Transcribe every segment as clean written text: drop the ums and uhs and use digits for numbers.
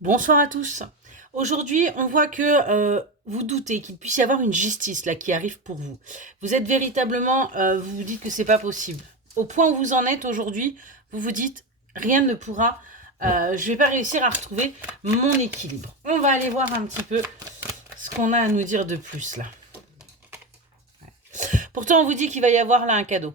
Bonsoir à tous. Aujourd'hui, on voit que vous doutez qu'il puisse y avoir une justice là qui arrive pour vous. Vous êtes véritablement, vous vous dites que c'est pas possible. Au point où vous en êtes aujourd'hui, vous vous dites rien ne pourra, je vais pas réussir à retrouver mon équilibre. On va aller voir un petit peu ce qu'on a à nous dire de plus là. Pourtant, on vous dit qu'il va y avoir là un cadeau.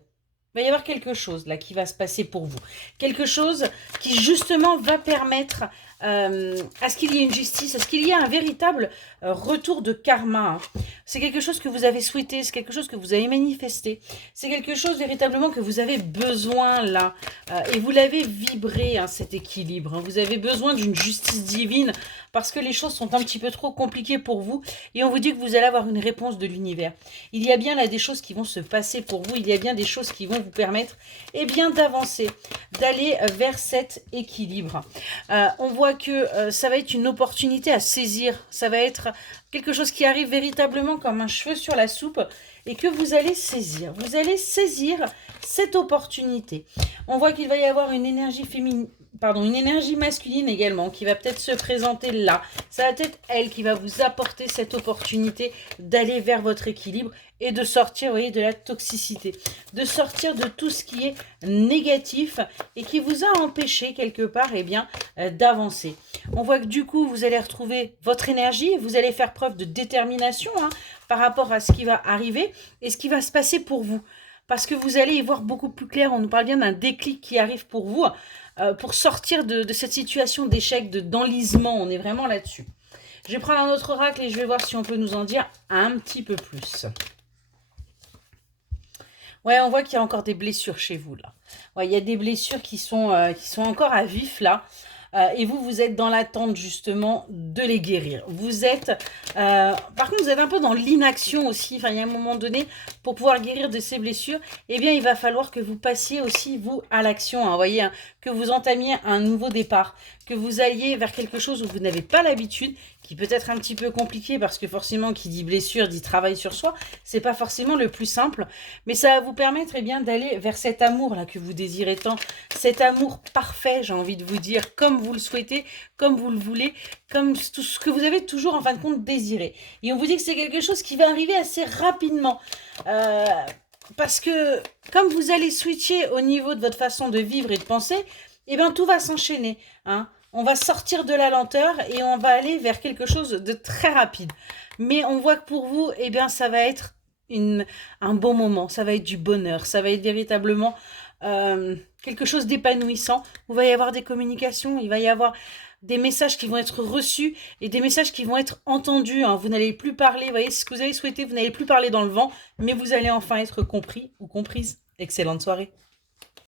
Il va y avoir quelque chose là qui va se passer pour vous. Quelque chose qui justement va permettre à ce qu'il y ait une justice, à ce qu'il y ait un véritable retour de karma. C'est quelque chose que vous avez souhaité, c'est quelque chose que vous avez manifesté, c'est quelque chose véritablement que vous avez besoin là. Et vous l'avez vibré, hein, cet équilibre. Hein. Vous avez besoin d'une justice divine parce que les choses sont un petit peu trop compliquées pour vous. Et on vous dit que vous allez avoir une réponse de l'univers. Il y a bien là des choses qui vont se passer pour vous, il y a bien des choses qui vont vous permettre bien d'avancer, d'aller vers cet équilibre. On voit que ça va être une opportunité à saisir, ça va être quelque chose qui arrive véritablement comme un cheveu sur la soupe et que vous allez saisir. Vous allez saisir cette opportunité. On voit qu'il va y avoir une énergie féminine, pardon, une énergie masculine également qui va peut-être se présenter là. Ça va être elle qui va vous apporter cette opportunité d'aller vers votre équilibre et de sortir, vous voyez, de la toxicité, de sortir de tout ce qui est négatif et qui vous a empêché quelque part d'avancer. On voit que du coup, vous allez retrouver votre énergie, vous allez faire preuve de détermination par rapport à ce qui va arriver et ce qui va se passer pour vous. Parce que vous allez y voir beaucoup plus clair, on nous parle bien d'un déclic qui arrive pour vous, pour sortir de cette situation d'échec, d'enlisement, on est vraiment là-dessus. Je vais prendre un autre oracle et je vais voir si on peut nous en dire un petit peu plus. Ouais, on voit qu'il y a encore des blessures chez vous, là. Ouais, il y a des blessures qui sont encore à vif, là. Et vous, vous êtes dans l'attente, justement, de les guérir. Vous êtes... par contre, vous êtes un peu dans l'inaction aussi. Enfin, il y a un moment donné, pour pouvoir guérir de ces blessures, il va falloir que vous passiez aussi, vous, à l'action. Hein, vous voyez, hein, que vous entamiez un nouveau départ, que vous alliez vers quelque chose où vous n'avez pas l'habitude, qui peut être un petit peu compliqué, parce que forcément, qui dit blessure, dit travail sur soi. C'est pas forcément le plus simple, mais ça va vous permettre d'aller vers cet amour-là que vous désirez tant, cet amour parfait, j'ai envie de vous dire, comme vous le souhaitez, comme vous le voulez, comme tout ce que vous avez toujours en fin de compte désiré. Et on vous dit que c'est quelque chose qui va arriver assez rapidement. Parce que comme vous allez switcher au niveau de votre façon de vivre et de penser, tout va s'enchaîner. Hein. On va sortir de la lenteur et on va aller vers quelque chose de très rapide. Mais on voit que pour vous, ça va être un bon moment, ça va être du bonheur, ça va être véritablement quelque chose d'épanouissant. Il va y avoir des communications, il va y avoir des messages qui vont être reçus et des messages qui vont être entendus. Hein. Vous n'allez plus parler, vous voyez, ce que vous avez souhaité, vous n'allez plus parler dans le vent, mais vous allez enfin être compris ou comprise. Excellente soirée.